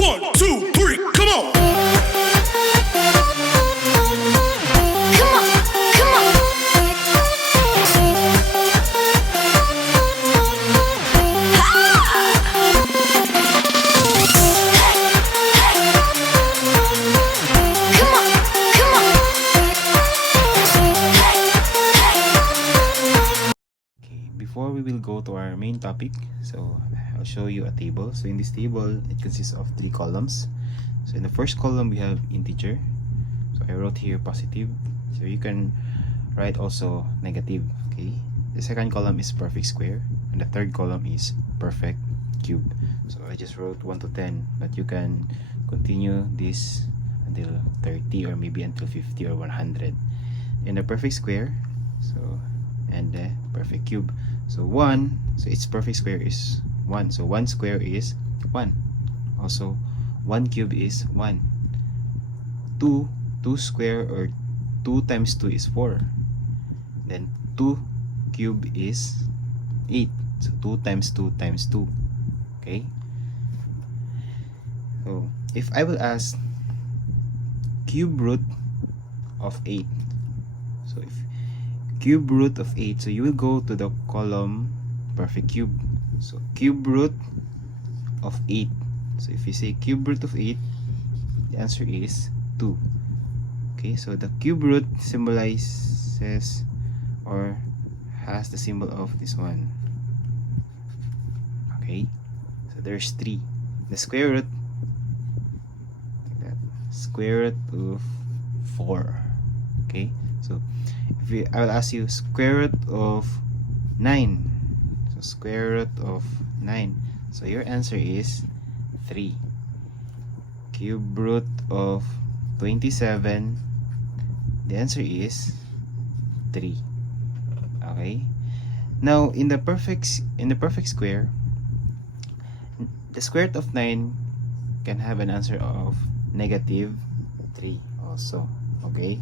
1, 2, 3, come on! Come on, come on. Come on, come on. Okay, before we will go to our main topic, so I'll show you a table. So in this table, it consists of 3 columns. So in the first column, we have integer. So I wrote here positive. So you can write also negative. Okay. The second column is perfect square, and the third column is perfect cube. So I just wrote 1 to 10, but you can continue this until 30 or maybe until 50 or 100. In the perfect square, so and the perfect cube. So 1, so its perfect square is 1. So 1 square is 1. Also 1 cube is 1. 2 square or 2 times 2 is 4. Then 2 cube is 8. So 2 times 2 times 2. Okay? So if I will ask cube root of 8. So if cube root of 8, so you will go to the column perfect cube. So cube root of 8. So if you say cube root of 8, the answer is 2. Okay, so the cube root symbolizes or has the symbol of this one. Okay, so there's 3. The square root, like that, square root of 4. Okay, so if I will ask you square root of 9, so square root of 9, so your answer is 3. Cube root of 27, the answer is 3. Okay, now in the perfect square, the square root of 9 can have an answer of negative 3 also. Okay,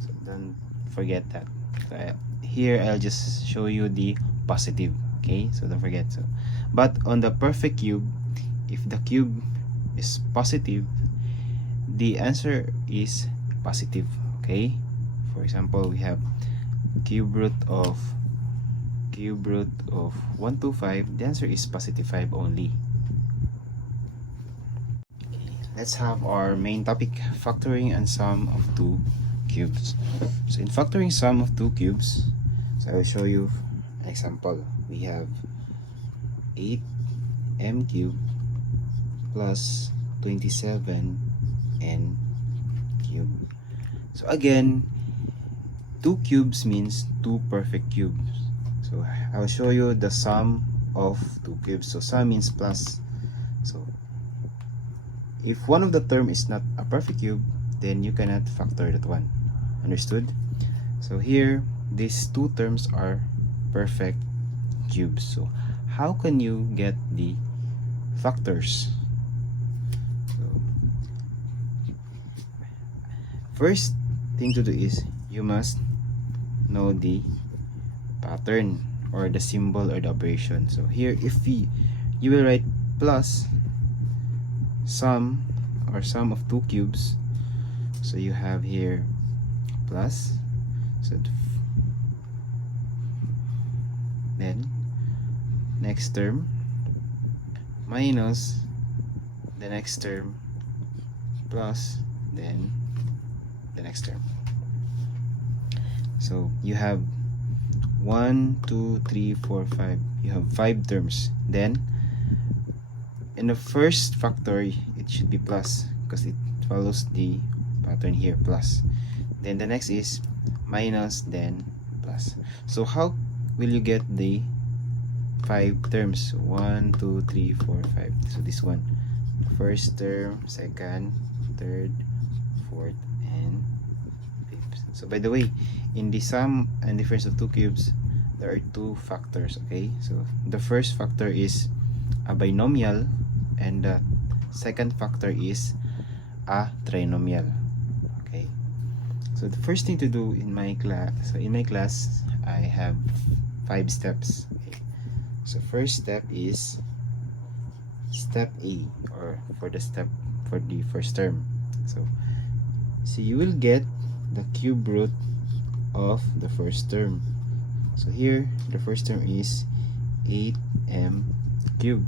so don't forget that. Here I'll just show you the positive. Okay, so don't forget. So but on the perfect cube, if the cube is positive, the answer is positive. Okay, for example, we have cube root of 125, the answer is positive 5 only. Okay, let's have our main topic, factoring and sum of 2 cubes. So in factoring sum of 2 cubes, so I will show you an example. We have 8m cubed plus 27n cubed. So again, 2 cubes means 2 perfect cubes. So I will show you the sum of 2 cubes. So sum means plus. So if one of the term is not a perfect cube, then you cannot factor that one. Understood? So here, these 2 terms are perfect cubes. So how can you get the factors? So first thing to do is you must know the pattern or the symbol or the operation. So here, if you will write plus sum or sum of 2 cubes, so you have here plus, so then next term minus the next term plus then the next term. So you have 1 2 3 4 5, you have 5 terms. Then in the first factor it should be plus because it follows the pattern here, plus. Then the next is minus, then plus. So how will you get the 5 terms? 1 2 3 4 5. So this one, first term, second, third, fourth, and fifth. So by the way, in the sum and difference of 2 cubes, there are 2 factors. Okay, so the first factor is a binomial and the second factor is a trinomial. Okay, so the first thing to do in my class, I have 5 steps. Okay. So first step is step A, or for the first term. So you will get the cube root of the first term. So here the first term is 8m cubed.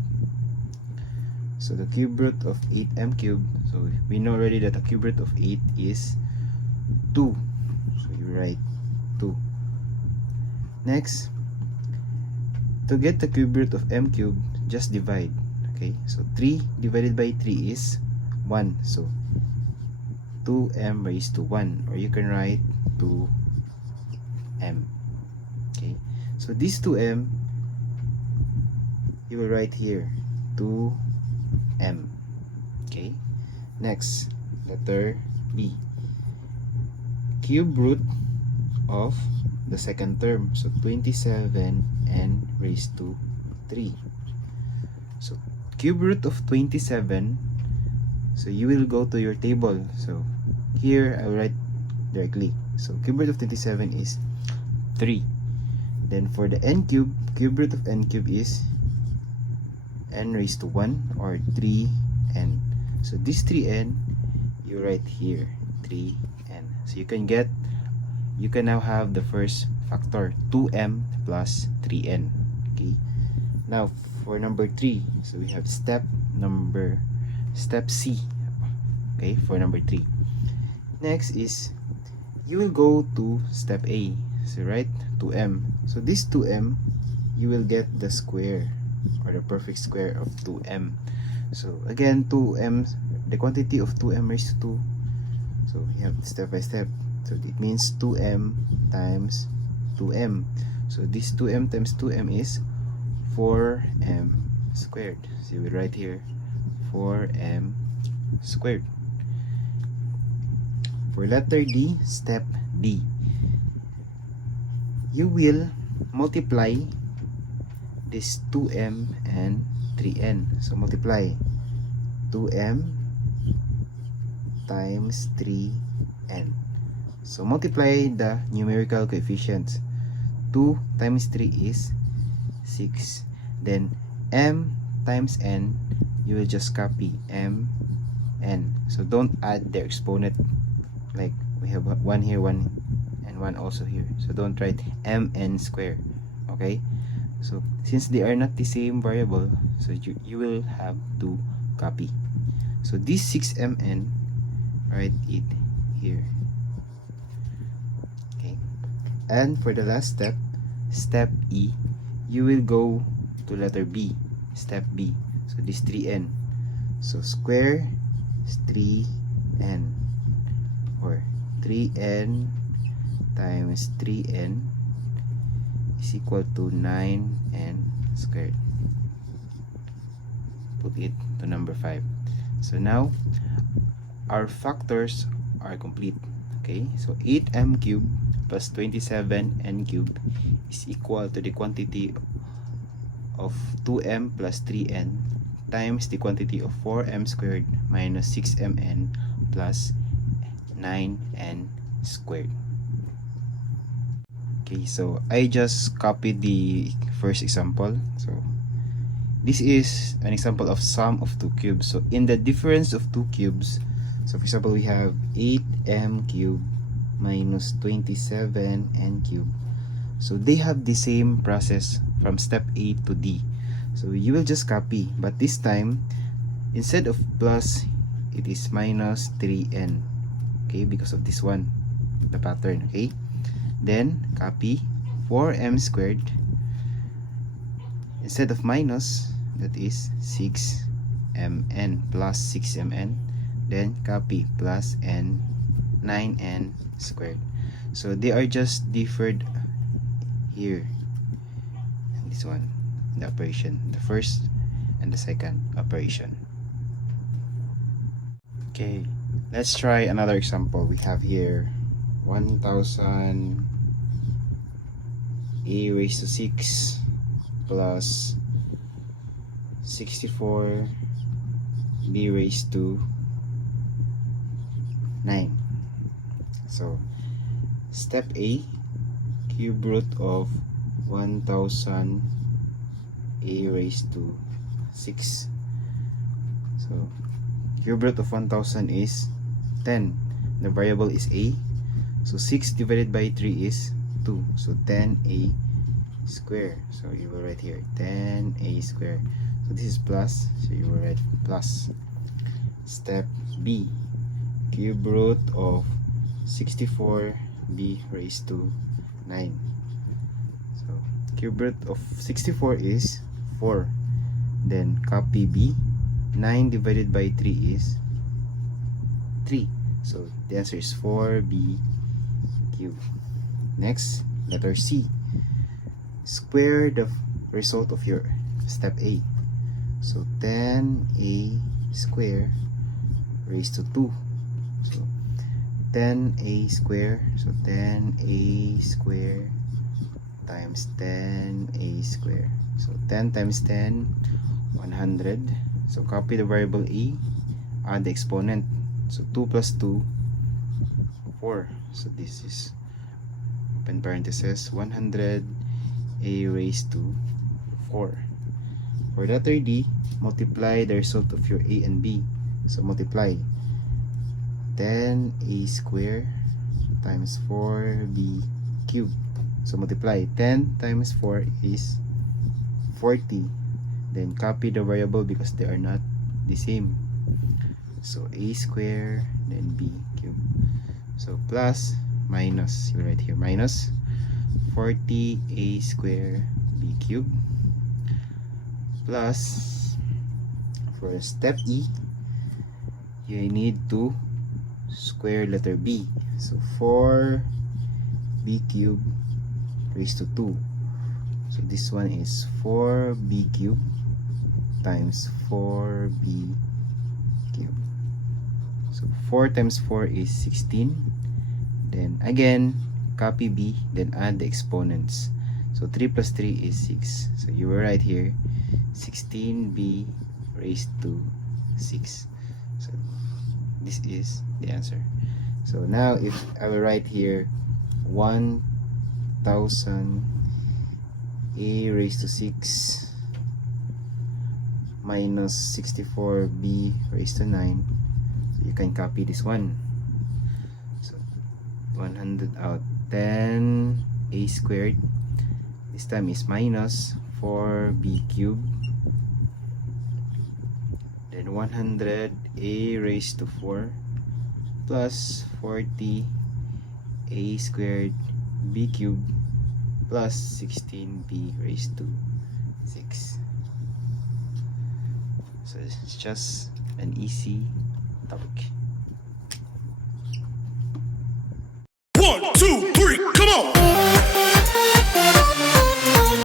So the cube root of 8m cubed, so we know already that the cube root of 8 is 2. So you write 2. Next, to get the cube root of m cubed, just divide. Okay, so 3 divided by 3 is 1. So 2m raised to 1, or you can write 2m. Okay, so this 2m you will write here 2m. Okay, next, letter B, cube root of the second term, so 27n raised to 3. So cube root of 27, so you will go to your table. So here I will write directly. So cube root of 27 is 3. Then for the n cube, cube root of n cube is n raised to 1, or 3n. So this 3n you write here 3n. So you can now have the first factor, 2m plus 3n. Okay, now for number 3, so we have step C. Okay, for number 3. Next is you will go to step A. So write 2m. So this 2m you will get the square, or the perfect square of 2m. So again, 2m, the quantity of 2m raised to 2. So we have step by step. So it means 2m times 2m. So this 2m times 2m is 4m squared. So we write here 4m squared. For letter D, step D, you will multiply this 2m and 3n. So multiply 2m times 3n. So multiply the numerical coefficients. 2 times 3 is 6. Then m times n, you will just copy m n. So don't add their exponent, like we have one here, one, and one also here. So don't write mn square. Okay, so since they are not the same variable, so you will have to copy. So this 6mn, write it here. Okay, and for the last step, step E, you will go to letter B, step B. So this 3n, so square is 3n, or 3n times 3n is equal to 9n squared. Put it to number 5. So now our factors are complete. Okay, so 8m cubed plus 27n cubed is equal to the quantity of 2m plus 3n times the quantity of 4m squared minus 6mn plus 9n squared. Okay, so I just copied the first example. So this is an example of sum of two cubes. So in the difference of two cubes, so for example, we have 8m cubed minus 27n cubed. So they have the same process from step A to D. So you will just copy, but this time instead of plus, it is minus 3n. Okay, because of this one, the pattern. Okay, then copy 4m squared. Instead of minus, that is 6mn plus 6mn. Then copy plus n, 9n squared. So they are just differed here. And this one, the operation, the first and the second operation. Okay, let's try another example. We have here 1000 a raised to 6 plus 64 b raised to 9. So step A, cube root of 1000 a raised to 6. So cube root of 1000 is 10. The variable is a. So 6 divided by 3 is 2. So 10a square. So you will write here 10a square. So this is plus. So you will write plus. Step B. Cube root of 64b raised to 9. So cube root of 64 is 4. Then copy B. 9 divided by 3 is 3. So the answer is 4b cubed. Next, letter C. Square the result of your step A. So 10a square raised to 2. So 10a square. So 10a square times 10a square. So 10 times 10, 100. So copy the variable a, add the exponent. So 2 plus 2, 4. So this is open parenthesis 100 a raised to 4. For letter D, multiply the result of your a and b. So multiply 10a square times 4b cubed. So multiply 10 times 4 is 40. Then copy the variable because they are not the same. So a square, then b cubed. So plus minus, you write here minus 40a square b cubed plus, for step E, you need to square letter b. So 4b cubed raised to 2. So this one is 4b cubed times 4b cubed. So 4 times 4 is 16. Then again, copy b, then add the exponents. So 3 plus 3 is 6. So you will write here 16b raised to 6. So this is the answer. So now if I will write here 1000 a raised to 6 minus 64b raised to 9, so you can copy this one. So 100 out, 10 a squared, this time is minus 4b cubed, then 100 a raised to 4 plus 40 a squared b cubed plus 16b raised to 6. So it's just an easy topic. 1, 2, 3.